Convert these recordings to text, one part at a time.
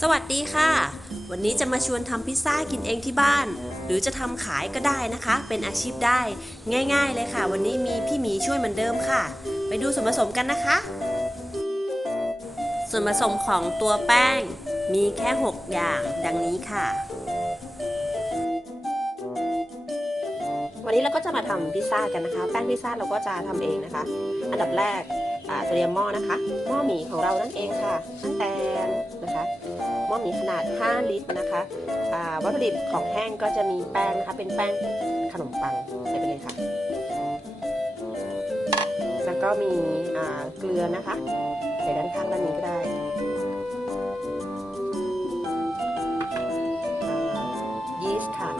สวัสดีค่ะ วันนี้จะมาชวนทำพิซซ่ากินเองที่บ้าน หรือจะทำขายก็ได้นะคะ เป็นอาชีพได้ ง่ายๆเลยค่ะ วันนี้มีพี่หมีช่วยเหมือนเดิมค่ะ ไปดูส่วนผสมกันนะคะ ส่วนผสมของตัวแป้งมีแค่ 6 อย่างดังนี้ค่ะ วันนี้เราก็จะมาทำพิซซ่ากันนะคะ แป้งพิซซ่าเราก็จะทำเองนะคะ อันดับแรก เตรียมหม้อนะคะ หม้อหมี่ของเรานั่นเองค่ะตั้งแต่นะคะหม้อหมี่ขนาด 5 ลิตรนะคะวัตถุดิบของแห้งก็จะมีแป้งนะคะ เป็นแป้งขนมปังใส่ไปเลยค่ะ แล้วก็มีเกลือนะคะใส่ด้านข้างด้านนี้ก็ได้ยีสต์ค่ะ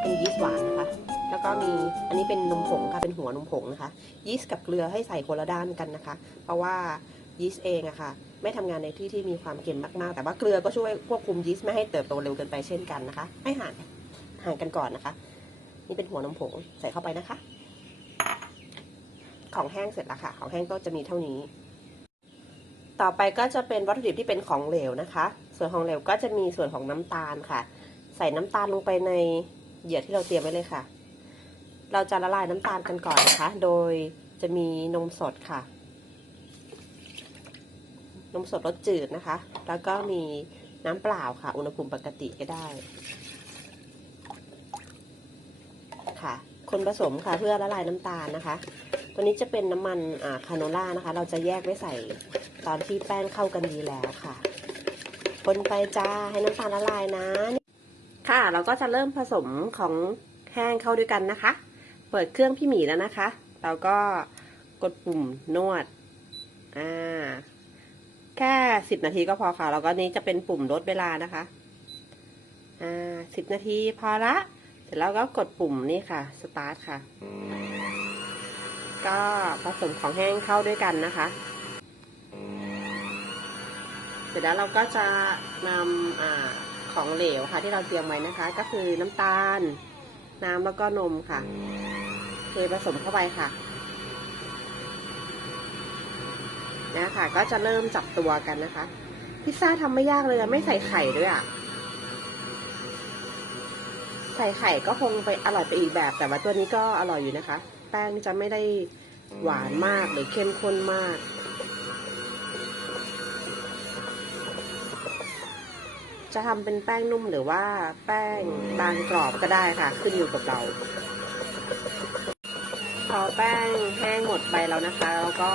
เป็นยีสต์หวานนะ แล้วก็มีอันนี้เป็นนมผงค่ะ เป็นหัวนมผงนะคะ ยีสต์กับเกลือให้ใส่คนละด้านกันนะคะ เพราะว่ายีสต์เองอะค่ะ ไม่ทำงานในที่ที่มีความเค็มมากๆ แต่ว่าเกลือก็ช่วยควบคุมยีสต์ไม่ให้เติบโตเร็วเกินไปเช่นกันนะคะ ให้ห่างห่างกันก่อนนะคะ นี่เป็นหัวนมผงใส่เข้าไปนะคะ ของแห้งเสร็จแล้วค่ะ ของแห้งก็จะมีเท่านี้ ต่อไปก็จะเป็นวัตถุดิบที่เป็นของเหลวนะคะ ส่วนของเหลวก็จะมีส่วนของน้ำตาลค่ะ ใส่น้ำตาลลงไปในเหยื่อที่เราเตรียมไว้เลยค่ะ เราจะละลายน้ำตาลกันก่อนนะคะ โดยจะมีนมสดค่ะ นมสดรสจืดนะคะ แล้วก็มีน้ำเปล่าค่ะ อุณหภูมิปกติก็ได้ ค่ะ คนผสมค่ะเพื่อละลายน้ำตาลนะคะ ตัวนี้จะเป็นน้ำมันอ่าคาโนล่านะคะ เราจะแยกไว้ใส่ตอนที่แป้งเข้ากันดีแล้วค่ะคนไปจ้าให้น้ำตาลละลายนะ ค่ะ เราก็จะเริ่มผสมของแห้งเข้าด้วยกันนะคะ เปิดเครื่องพี่หมีแล้วนะคะ เราก็กดปุ่มนวด อ่า แค่สิบนาทีก็พอค่ะ แล้วก็นี้จะเป็นปุ่มลดเวลานะคะ อ่าสิบนาทีพอละ เสร็จแล้วก็กดปุ่มนี่ค่ะ สตาร์ทค่ะ ก็ผสมของแห้งเข้าด้วยกันนะคะ เสร็จแล้วเราก็จะนำอ่าของเหลวค่ะ ที่เราเตรียมไว้นะคะ ก็คือน้ำตาล น้ำแล้วก็นมค่ะ เทผสมเข้าไปค่ะนะค่ะก็จะเริ่มจับตัวกันนะคะ พิซซ่าทำไม่ยากเลยไม่ใส่ไข่ด้วยอะใส่ไข่ก็คงไปอร่อยไปอีกแบบ แต่ว่าตัวนี้ก็อร่อยอยู่นะคะ แป้งจะไม่ได้หวานมากหรือเข้มข้นมากจะทำเป็นแป้งนุ่มหรือว่าแป้งบางกรอบก็ได้ค่ะ ขึ้นอยู่กับเรา อแป้งแห้งหมดไปแล้วนะคะ แล้วก็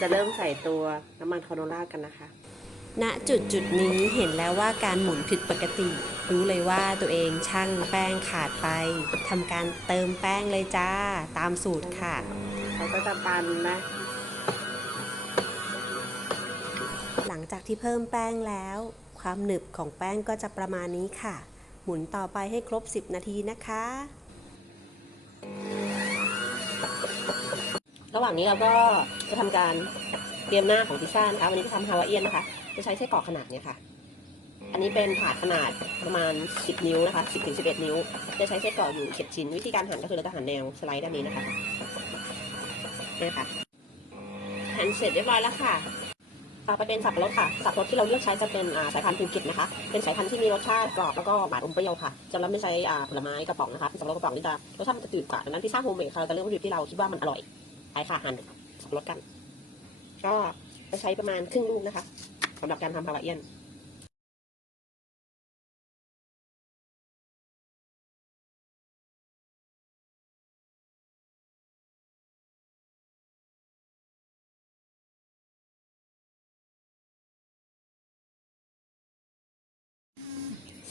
จะเริ่มใส่ตัวน้ำมันคาโนล่ากันนะคะ ณจุดจุดนี้เห็นแล้วว่าการหมุนผิดปกติ รู้เลยว่าตัวเองช่างแป้งขาดไปทำการเติมแป้งเลยจ้าตามสูตรค่ะเราก็จะปันนะหลังจากที่เพิ่มแป้งแล้ว ความหนึบของแป้งก็จะประมาณนี้ค่ะ หมุนต่อไปให้ครบ 10 นาทีนะคะ ระหว่างนี้เราก็จะทำการเตรียมหน้าของพิซซ่านะคะ วันนี้จะทำฮาวาเอียนนะคะ จะใช้ไส้กรอกขนาดเนี้ยค่ะ อันนี้เป็นถาดขนาดประมาณ 10 นิ้วนะคะ 10ถึง11 นิ้ว จะใช้ไส้กรอกอยู่7ชิ้น วิธีการหั่นก็คือเราจะหั่นแนวสไลด์ด้านนี้นะคะนี่ค่ะหั่นเสร็จเรียบร้อยแล้วค่ะต่อไปเป็นสับปะรดค่ะ สับปะรดที่เราเลือกใช้จะเป็นสายพันธุ์ภูเก็ตนะคะ เป็นสายพันธุ์ที่มีรสชาติกรอบแล้วก็หวานอมเปรี้ยวค่ะ จะเราไม่ใช้อ่ผลไม้กระป๋องนะคะสับปะรดกระป๋องนี่จะรสชาติมันจะจืดกว่าดังนั้นพิซซ่าโฮมเมดค่ะเราจะเลือกวัตถุดิบที่เราคิดว่ามันอร่อย ไปค่ะหั่นสับปะรดกัน ก็จะใช้ประมาณครึ่งลูกนะคะสำหรับการทำฮาวาเอียน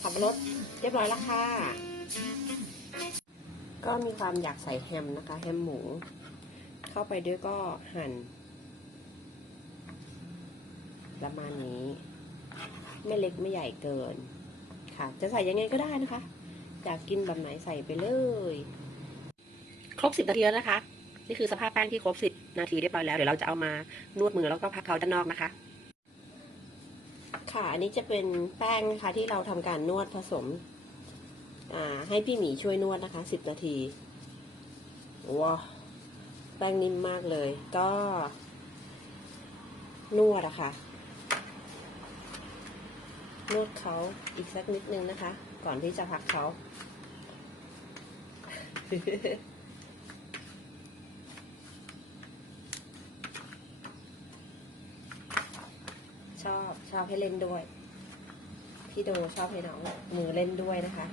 สับปะรดเรียบร้อยแล้วค่ะ ก็มีความอยากใส่แฮมนะคะ แฮมหมู เข้าไปด้วยก็หั่น ประมาณนี้ ไม่เล็กไม่ใหญ่เกิน ค่ะ จะใส่ยังไงก็ได้นะคะ อยากกินแบบไหนใส่ไปเลย ครบสิบนาทีแล้วนะคะ นี่คือสภาพแป้งที่ครบสิบนาทีเรียบร้อยแล้ว เดี๋ยวเราจะเอามานวดมือแล้วก็พักเขาด้านนอกนะคะ ค่ะ อันนี้จะเป็นแป้งนะคะที่เราทำการนวดผสมอ่าให้พี่หมีช่วยนวดนะคะสิบนาทีว้า แป้งนิ่มมากเลย ก็นวดอะค่ะ นวดเขาอีกสักนิดนึงนะคะ ก่อนที่จะพักเขาชอบชอบให้เล่นด้วย พี่โดชอบให้น้องมือเล่นด้วยนะคะ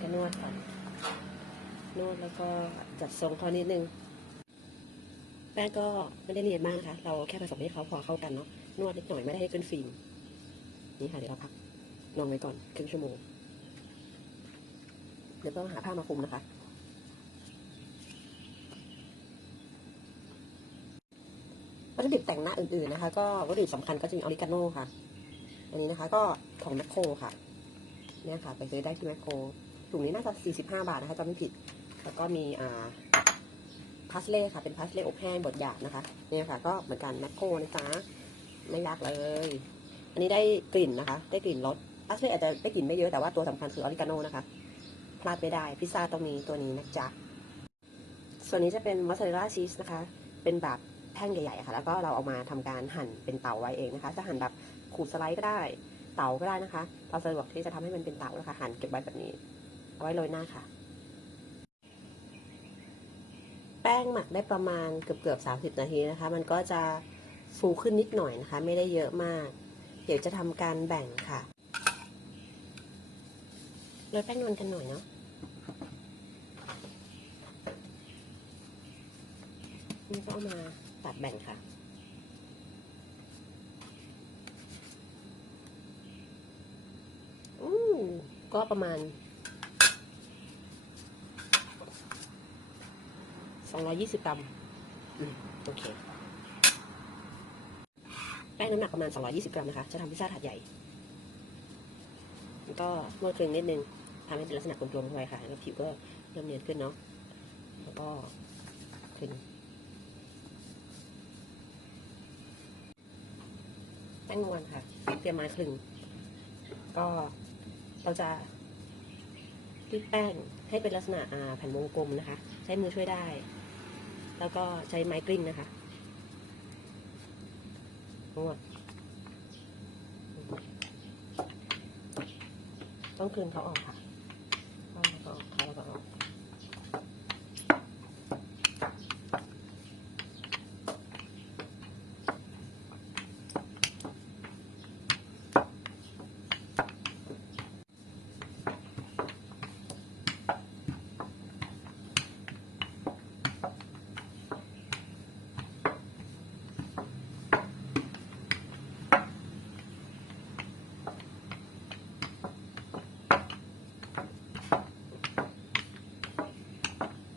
ก็นวดก่อนนวดแล้วก็จัดทรงเขานิดนึง แป้งก็ไม่ได้เรียนมากนะคะเราแค่ผสมให้เขาพอเข้ากันเนาะนวดนิดหน่อยไม่ได้ให้ขึ้นฟิล์มนี่ค่ะเดี๋ยวเราพักนองไว้ก่อนครึ่งชั่วโมงเดี๋ยวต้องหาผ้ามาคลุมนะคะวัตถุดิบแต่งหน้าอื่นๆนะคะ ก็วัตถุดิบสำคัญก็จะมีออริกาโน่ค่ะ อันนี้นะคะก็ของแมคโครค่ะเนี่ยค่ะ ไปซื้อได้ที่แมคโครถุงนี้น่าจะ45 บาทนะคะจำไม่ผิด แล้วก็มีอ่า พาสเล่ค่ะ เป็นพาสเล่อบแห้งบดหยาบนะคะ เนี่ยค่ะ ก็เหมือนกันแมคโครนะจ๊ะ ไม่ยากเลย อันนี้ได้กลิ่นนะคะ ได้กลิ่นรสพาสเล่อาจจะได้กลิ่นไม่เยอะแต่ว่าตัวสำคัญคือออริกาโน่นะคะ พลาดไม่ได้ พิซซ่าต้องมีตัวนี้นะจ๊ะ ส่วนนี้จะเป็นมอสซาเรลลาชีสนะคะ เป็นแบบแท่งใหญ่ๆค่ะ แล้วก็เราเอามาทำการหั่นเป็นเต๋าไว้เองนะคะ จะหั่นแบบขูดสไลด์ก็ได้ เต๋าก็ได้นะคะ เราสะดวกที่จะทำให้มันเป็นเต๋านะคะ หั่นเก็บไว้แบบนี้ เอาไว้โรยหน้าค่ะ แป้งหมักได้ประมาณเกือบเกือบสามสิบนาทีนะคะ มันก็จะฟูขึ้นนิดหน่อยนะคะ ไม่ได้เยอะมาก เดี๋ยวจะทำการแบ่งค่ะโรยแป้งนวลกันหน่อยเนาะนี่ก็เอามาตัดแบ่งค่ะอืมก็ประมาณ สองร้อยี่สิบกรัมอืมโอเคแป้งน้ำหนักประมาณ 220 กรัมนะคะ จะทำพิซซ่าถาดใหญ่ แล้วก็นวดคลึงนิดนึงทำให้เป็นลักษณะกลมๆเข้าไปค่ะ แล้วผิวก็เริ่มเนียนขึ้นเนาะ แล้วก็คลึงแป้งนวลค่ะ เตรียมมาคลึง ก็เราจะรีดแป้งให้เป็นลักษณะอ่าแผ่นวงกลมนะคะ ใช้มือช่วยได้ แล้วก็ใช้ไม้กลิ้งนะคะนวดต้องคืนเขาออกค่ะเข้าแล้วก็ออกเข้าแล้วก็ออก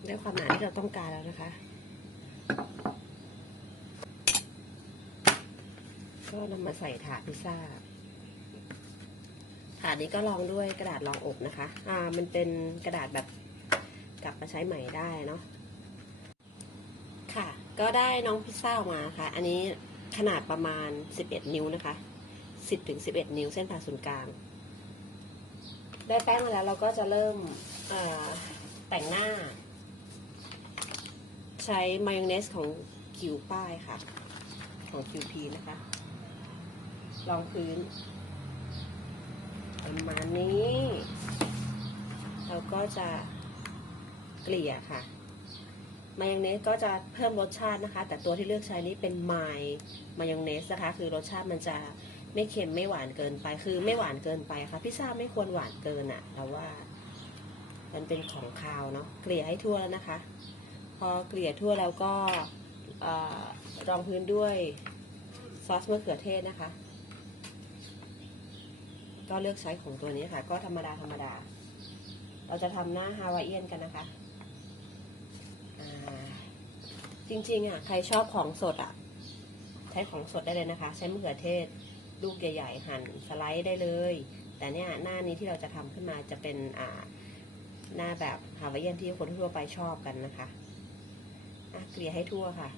ได้ความหนาที่เราต้องการแล้วนะคะ ก็นำมาใส่ถาดพิซซ่าถาดนี้ก็รองด้วยกระดาษรองอบนะคะ อ่า มันเป็นกระดาษแบบกลับมาใช้ใหม่ได้เนาะ ค่ะ ก็ได้น้องพิซซ่าออกมาค่ะ อันนี้ขนาดประมาณ 11 นิ้วนะคะ 10ถึง11 นิ้วเส้นผ่าศูนย์กลาง ได้แป้งมาแล้วเราก็จะเริ่มแต่งหน้า ใช้มายองเนสของคิวป้ายค่ะ ของ QP นะคะ รองพื้นประมาณนี้ เราก็จะเกลี่ยค่ะ มายองเนสก็จะเพิ่มรสชาตินะคะ แต่ตัวที่เลือกใช้นี้เป็นมล์มายองเนสนะคะ คือรสชาติมันจะไม่เค็มไม่หวานเกินไป คือไม่หวานเกินไปค่ะ พิซซ่าไม่ควรหวานเกินอะ่ะเราว่า มันเป็นของคาวเนาะ เกลี่ยให้ทั่วแล้วนะคะ พอเกลี่ยทั่วแล้วก็รองพื้นด้วยซอสมะเขือเทศนะคะ ก็เลือกใช้ของตัวนี้ค่ะ ก็ธรรมดาธรรมดา เราจะทำหน้าฮาวายเอียนกันนะคะ จริงๆอะใครชอบของสดอะ ใช้ของสดได้เลยนะคะ ใช้มะเขือเทศลูกใหญ่ๆ หั่นสไลด์ได้เลย แต่เนี่ยหน้านี้ที่เราจะทำขึ้นมาจะเป็นอ่าหน้าแบบฮาวายเอียนที่คนทั่วไปชอบกันนะคะ อะเกลี่ยให้ทั่วค่ะ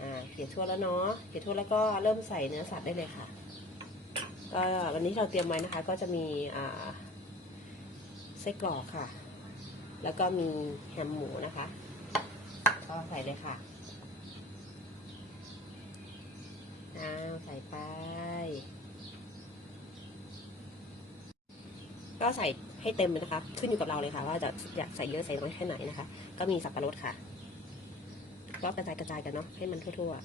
อ่า เกลี่ยทั่วแล้วเนาะ เกลี่ยทั่วแล้วก็เริ่มใส่เนื้อสัตว์ได้เลยค่ะ ก็วันนี้เราเตรียมไว้นะคะ ก็จะมีอ่าไส้กรอกค่ะ แล้วก็มีแฮมหมูนะคะ ก็ใส่เลยค่ะอ้าวใส่ไป ก็ใส่ ให้เต็มเลยนะคะ ขึ้นอยู่กับเราเลยค่ะ ว่าจะอยากใส่เยอะใส่น้อยแค่ไหนนะคะ ก็มีสับปะรดค่ะ ก็กระจายกระจายกันเนาะให้มันทั่วๆ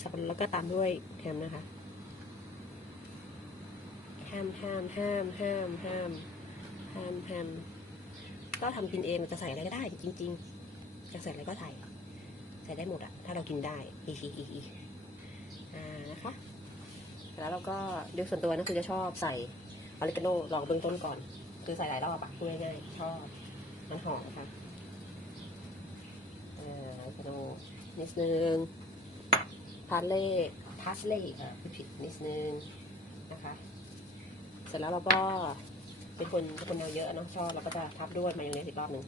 สับปะรดแล้วก็ตามด้วยแฮมนะคะแฮมแฮมแฮมแฮมแฮมแฮมแฮมก็ทำกินเองจะใส่อะไรก็ได้จริงๆจะใส่อะไรก็ใส่ ส่ได้หมดอะถ้าเรากินได้อีอีอีอีอ่านะคะแล้วเราก็โดยส่วนตัวนะคือจะชอบใส่ออริกาโนลองเบื้องต้นก่อน คือใส่หลายรอบอะพูดง่ายๆชอบมันหอมนะคะอ่าออริกาโนนิดนึงพาเล่พาสเล่อะผิดนิดนึงนะคะเสร็จแล้วเราก็เป็นคนเป็นคนแนวเยอะเนาะชอบเราก็จะทับด้วยมายองเนสอีกรอบหนึ่ง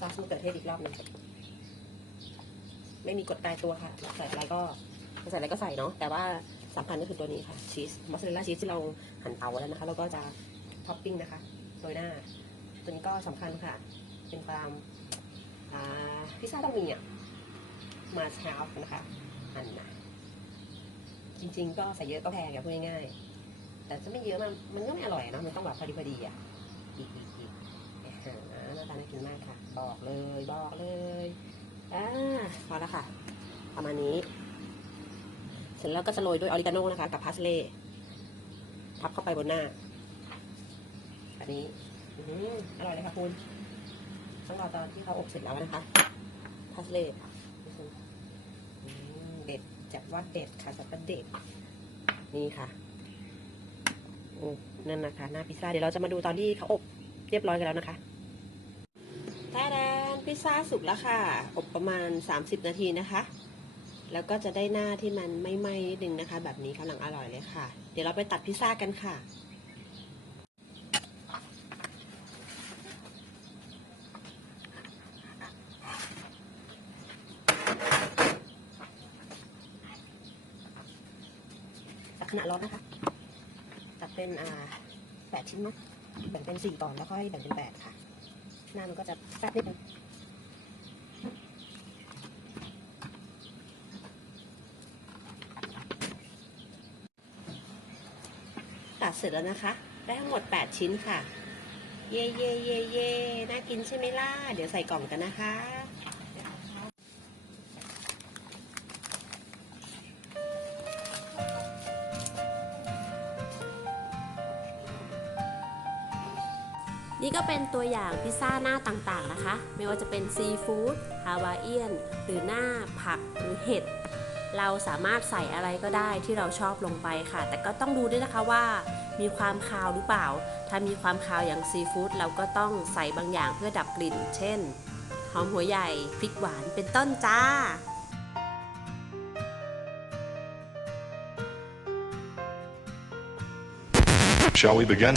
ซอสมะเขือเทศอีกรอบหนึ่งไม่มีกฎตายตัวค่ะใส่อะไรก็ใส่อะไรก็ใส่เนาะแต่ว่าสำคัญก็คือตัวนี้ค่ะชีสมอสซาเรลล่าชีสที่เราหั่นเตาแล้วนะคะ แล้วก็จะท็อปปิ้งนะคะโรยหน้า ตัวนี้ก็สำคัญค่ะ เป็นความพิซซ่าต้องมีอะมาเช้านะคะอันนะจริง ๆ ก็ใส่เยอะก็แพงอย่าพูดง่ายๆแต่จะไม่เยอะมันมันก็ไม่อร่อยเนะมันต้องแบบพอดีพอดีอะ อีกอีกอีกอ่าหน้าตาน่ากินมากค่ะ บอกเลยบอกเลยอ่าพอแล้วค่ะ ประมาณนี้ เสร็จแล้วก็จะโรยด้วยออริกาโนนะคะ กับพาสเล่พับเข้าไปบนหน้า อันนี้อร่อยเลยค่ะคุณต้องรอตอนที่เขาอบเสร็จแล้วนะคะพาสเล่เด็ดจัดว่าเด็ดค่ะจัดว่าเด็ดนี่ค่ะโอ้นั่นนะคะ หน้าพิซซ่าเดี๋ยวเราจะมาดูตอนที่เขาอบเรียบร้อยกันแล้วนะคะ พิซซ่าสุกแล้วค่ะ อบประมาณ 30 นาทีนะคะ แล้วก็จะได้หน้าที่มันไม่ไหม้นิดนึงนะคะ แบบนี้กำลังอร่อยเลยค่ะ เดี๋ยวเราไปตัดพิซซ่ากันค่ะตัดขนาดร้อนนะคะ ตัดเป็นอ่าแปดชิ้นเนาะแบ่งเป็นสี่ก่อนแล้วค่อยแบ่งเป็นแปดค่ะ หน้ามันก็จะแป๊บนิดนึง เสร็จแล้วนะคะได้ทั้งหมด 8 ชิ้นค่ะ เย่เย่เย่เย่น่ากินใช่ไหมล่ะ เดี๋ยวใส่กล่องกันนะคะนี่ก็เป็นตัวอย่างพิซซ่าหน้าต่างๆนะคะ ไม่ว่าจะเป็นซีฟู้ดฮาวาเอียน หรือหน้าผักหรือเห็ด เราสามารถใส่อะไรก็ได้ที่เราชอบลงไปค่ะ แต่ก็ต้องดูด้วยนะคะว่า มีความคาวหรือเปล่า ถ้ามีความคาวอย่างซีฟู้ดเราก็ต้องใส่บางอย่างเพื่อดับกลิ่น เช่น หอมหัวใหญ่ พริกหวาน เป็นต้นจ้า Shall we begin?